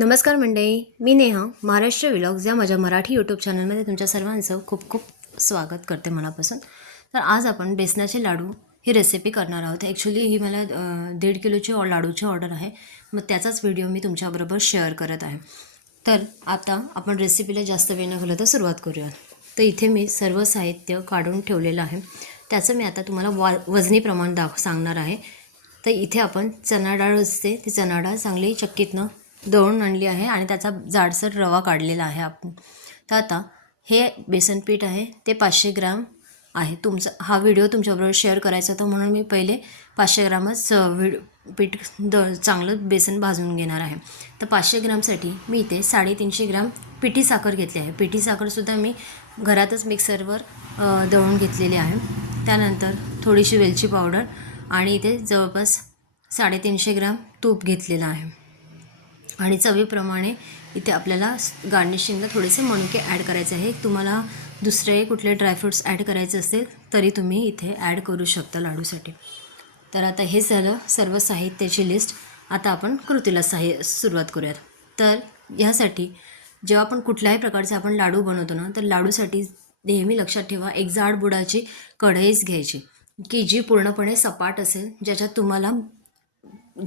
नमस्कार मंडळी मी नेहा महाराष्ट्र विलॉग्स या माझ्या मराठी यूट्यूब चॅनलमध्ये तुमच्या सर्वांचं खूप खूप स्वागत करते मनापासून. तर आज आपण बेसनाचे लाडू ही रेसिपी करणार आहोत. ॲक्च्युली ही मला दीड किलोची ऑ- लाडूची ऑर्डर आहे. मग त्याचाच व्हिडिओ मी तुमच्याबरोबर शेअर करत आहे. तर आता आपण रेसिपीला जास्त वेळ न घालवता सुरुवात करूया तर इथे मी सर्व साहित्य काढून ठेवलेलं आहे. त्याचं मी आता तुम्हाला वा वजनी प्रमाण दाख सांगणार आहे. तर इथे आपण चणा डाळ असते ती चणा डाळ चांगली चक्कीतनं दळून आणली आहे आणि त्याचा जाडसर रवा काढलेला आहे आपण. तर आता हे बेसन पीठ आहे ते पाचशे ग्राम आहे. तुमचा हा व्हिडिओ तुमच्याबरोबर शेअर करायचा होता म्हणून मी पहिले पाचशे ग्रामच व्हिड पीठ द चांगलं बेसन भाजून घेणार आहे. तर पाचशे ग्रामसाठी मी इथे साडेतीनशे ग्राम पिठी साखर घेतली आहे. पिठी साखरसुद्धा मी घरातच मिक्सरवर दळून घेतलेली आहे. त्यानंतर थोडीशी वेलची पावडर आणि इथे जवळपास साडेतीनशे ग्राम तूप घेतलेलं आहे. आणि चवीप्रमाणे इथे आपल्याला गार्निशिंगला थोडेसे मणके ॲड करायचे आहे. तुम्हाला दुसरे कुठले ड्रायफ्रूट्स ॲड करायचे असेल तरी तुम्ही इथे ॲड करू शकता लाडूसाठी. तर आता हे झालं सर्व साहित्याची लिस्ट आता आपण कृतीला साहि सुरुवात करूयात. तर ह्यासाठी जेव्हा आपण कुठल्याही प्रकारचे आपण लाडू बनवतो ना तर लाडूसाठी नेहमी लक्षात ठेवा एक जाड बुडाची कढईच घ्यायची की जी पूर्णपणे सपाट असेल ज्याच्यात तुम्हाला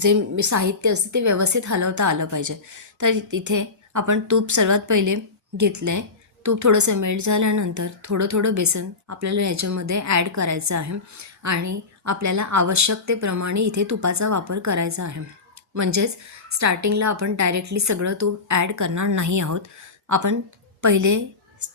जे साहित्य असतं ते व्यवस्थित हलवता आलं पाहिजे. तर इथे आपण तूप सर्वात पहिले घेतलं आहे तूप थोडंसं मेल्ट झाल्यानंतर थोडं थोडं बेसन आपल्याला याच्यामध्ये ॲड करायचं आहे. आणि आपल्याला आवश्यकतेप्रमाणे इथे तुपाचा वापर करायचा आहे. म्हणजेच स्टार्टिंगला आपण डायरेक्टली सगळं तूप ॲड करणार नाही आहोत. आपण पहिले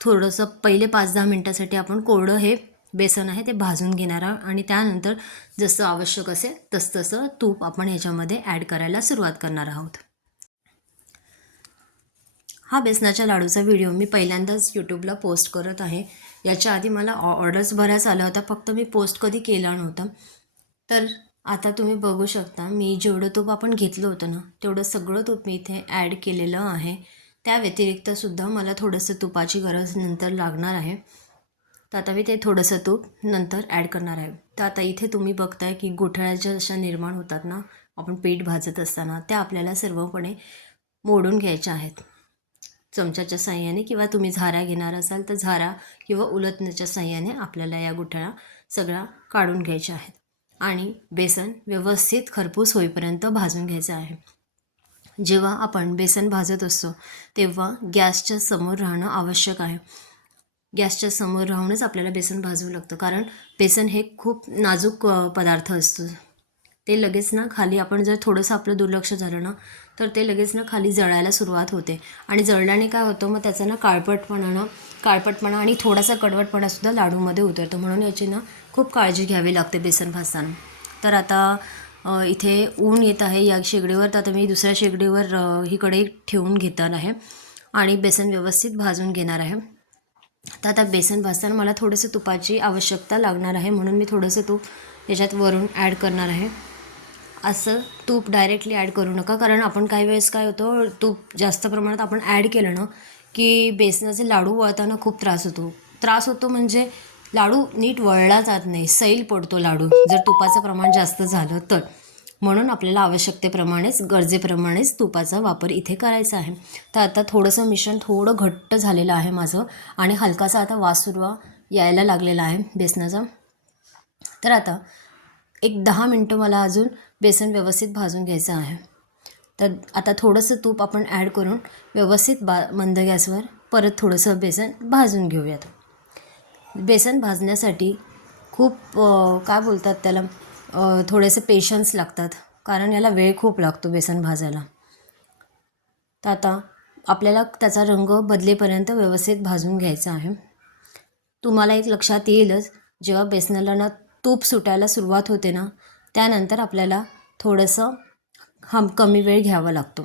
थोडंसं पहिले पाच दहा मिनटासाठी आपण कोरडं हे बेसन आहे ते भाजून घेणार आहोत. आणि त्यानंतर जसं आवश्यक असेल तसं तसं तूप आपण ह्याच्यामध्ये ॲड करायला सुरुवात करणार आहोत. हा बेसनाच्या लाडूचा व्हिडिओ मी पहिल्यांदाच यूट्यूबला पोस्ट करत आहे. याच्या आधी मला ऑ ऑर्डर्स बऱ्याच आल्या होत्या. फक्त मी पोस्ट कधी केला नव्हता. तर आता तुम्ही बघू शकता मी जेवढं तूप आपण घेतलं होतं ना तेवढं सगळं तूप मी इथे ॲड केलेलं आहे. त्या व्यतिरिक्तसुद्धा मला थोडंसं तुपाची गरज नंतर लागणार आहे. तर आता मी ते थोडंसं तूप नंतर ॲड करणार आहे. तर आता इथे तुम्ही बघताय की गोठळ्याच्या जशा निर्माण होतात ना आपण पीठ भाजत असताना त्या आपल्याला सर्वपणे मोडून घ्यायच्या आहेत. चमच्याच्या साह्याने किंवा तुम्ही झारा घेणार असाल तर झारा किंवा उलटण्याच्या साह्याने आपल्याला या गुठळ्या सगळ्या काढून घ्यायच्या आहेत. आणि बेसन व्यवस्थित खरपूस होईपर्यंत भाजून घ्यायचं आहे. जेव्हा आपण बेसन भाजत असतो तेव्हा गॅसच्या समोर राहणं आवश्यक आहे. गॅसच्या समोर राहूनच आपल्याला बेसन भाजवं लागतं. कारण बेसन हे खूप नाजूक पदार्थ असतो. ते लगेच ना खाली आपण जर थोडंसं आपलं दुर्लक्ष झालं ना तर ते लगेच ना खाली जळायला सुरुवात होते. आणि जळल्याने काय होतं मग त्याचा ना काळपटपणा ना काळपटपणा आणि थोडासा कडवटपणासुद्धा लाडूमध्ये उतरतो. म्हणून याची ना खूप काळजी घ्यावी लागते बेसन भाजताना. तर आता इथे ऊन येत आहे. या शेगडीवर तर आता मी दुसऱ्या शेगडीवर हीकडे ही ठेवून घेणार आहे. आणि बेसन व्यवस्थित भाजून घेणार आहे. तर आता बेसन भाजताना मला थोडंसं तुपाची आवश्यकता लागणार आहे म्हणून मी थोडंसं तूप याच्यात वरून ॲड करणार आहे. असं तूप डायरेक्टली ॲड करू नका कारण आपण काही वेळेस काय होतं तूप जास्त प्रमाणात आपण ॲड केलं ना की बेसनाचे लाडू वळताना खूप त्रास होतो. त्रास होतो म्हणजे लाडू नीट वळला जात नाही सैल पडतो लाडू जर तुपाचं प्रमाण जास्त झालं तर. म्हणून आपल्याला आवश्यकतेप्रमाणेच गरजेप्रमाणेच तुपाचा वापर इथे करायचा आहे. तर आता थोडंसं मिश्रण थोडं घट्ट झालेलं आहे माझं आणि हलकासा आता वासुरवा यायला लागलेला आहे बेसनाचा. तर आता एक दहा मिनटं मला अजून बेसन व्यवस्थित भाजून घ्यायचं आहे. तर आता थोडंसं तूप आपण ॲड करून व्यवस्थित बा मंद गॅसवर परत थोडंसं बेसन भाजून घेऊयात. बेसन भाजण्यासाठी खूप काय बोलतात त्याला? थोडेसे पेशन्स लागतात. कारण याला वेळ खूप लागतो बेसन भाजायला. तर आता आपल्याला त्याचा रंग बदलेपर्यंत व्यवस्थित भाजून घ्यायचा आहे. तुम्हाला एक लक्षात येईलच जेव्हा बेसनाला ना तूप सुटायला सुरुवात होते ना त्यानंतर आपल्याला थोडंसं हम कमी वेळ घ्यावा लागतो.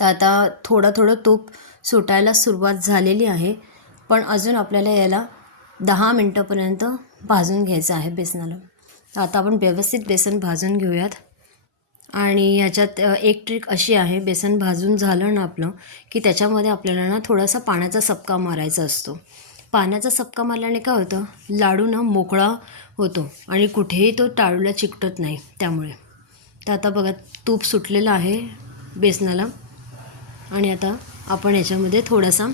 तर आता थोडं थोडं तूप सुटायला सुरुवात झालेली आहे पण अजून आपल्याला याला दहा मिनटापर्यंत भाजून घ्यायचं आहे बेसनाला. आता आपण व्यवस्थित बेसन भाजून घेऊयात. आणि ह्याच्यात एक ट्रिक अशी आहे बेसन भाजून झालं ना आपलं की त्याच्यामध्ये आपल्याला ना थोडासा पाण्याचा सपका मारायचा असतो. पाण्याचा सपका मारल्याने काय होतं? लाडू ना मोकळा होतो आणि कुठेही तो टाळूला चिकटत नाही त्यामुळे. तर आता बघा तूप सुटलेलं आहे बेसनाला. आणि आता आपण याच्यामध्ये थोडासा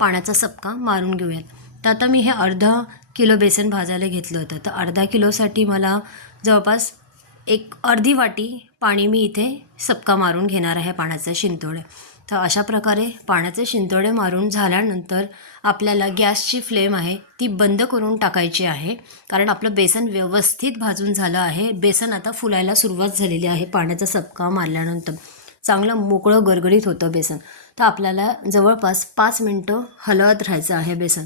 पाण्याचा सपका मारून घेऊयात. तर आता मी हे अर्धा किलो बेसन भाजायला घेतलं होतं. तर अर्धा किलोसाठी मला जवळपास एक अर्धी वाटी पाणी मी इथे सपका मारून घेणार आहे पाण्याचे शिंतोडे. तर अशा प्रकारे पाण्याचे शिंतोडे मारून झाल्यानंतर आपल्याला गॅसची फ्लेम आहे ती बंद करून टाकायची आहे. कारण आपलं बेसन व्यवस्थित भाजून झालं आहे. बेसन आता फुलायला सुरुवात झालेली आहे पाण्याचा सपका मारल्यानंतर. चांगलं मोकळं गरगडीत होतं बेसन. तर आपल्याला जवळपास पाच मिनटं हलवत राहायचं आहे बेसन.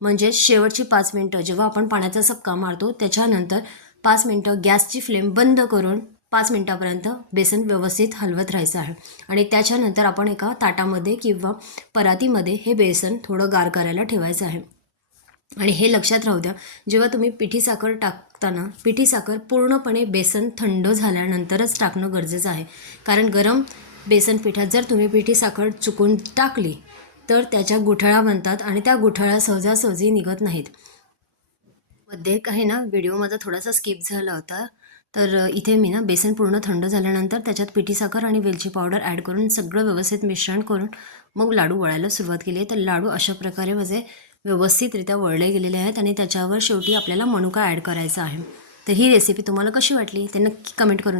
म्हणजे शेवटची पाच मिनटं जेव्हा आपण पाण्याचा सपका मारतो त्याच्यानंतर पाच मिनटं गॅसची फ्लेम बंद करून पाच मिनटापर्यंत बेसन व्यवस्थित हलवत राहायचं आहे. आणि त्याच्यानंतर आपण एका ताटामध्ये किंवा परातीमध्ये हे बेसन थोडं गार करायला ठेवायचं आहे. आणि हे लक्षात राहू द्या जेव्हा तुम्ही पिठी साखर टाकताना पिठी साखर पूर्णपणे बेसन थंड झाल्यानंतरच टाकणं गरजेचं आहे. कारण गरम बेसन पिठात जर तुम्ही पिठी साखर चुकून टाकली तर त्याच्या गुठळ्या बनतात आणि त्या गुठळ्या सहजासहजी निघत नाहीत. मध्ये काही ना व्हिडिओ माझा थोडासा स्किप झाला होता. तर इथे मी ना बेसन पूर्ण थंड झाल्यानंतर त्याच्यात पिठी साखर आणि वेलची पावडर ॲड करून सगळं व्यवस्थित मिश्रण करून मग लाडू वळायला सुरुवात केली आहे. तर लाडू अशा प्रकारे माझे व्यवस्थितरित्या वळले गेलेले आहेत आणि त्याच्यावर शेवटी आपल्याला मनुका ॲड करायचा आहे. तर ही रेसिपी तुम्हाला कशी वाटली ते नक्की कमेंट करून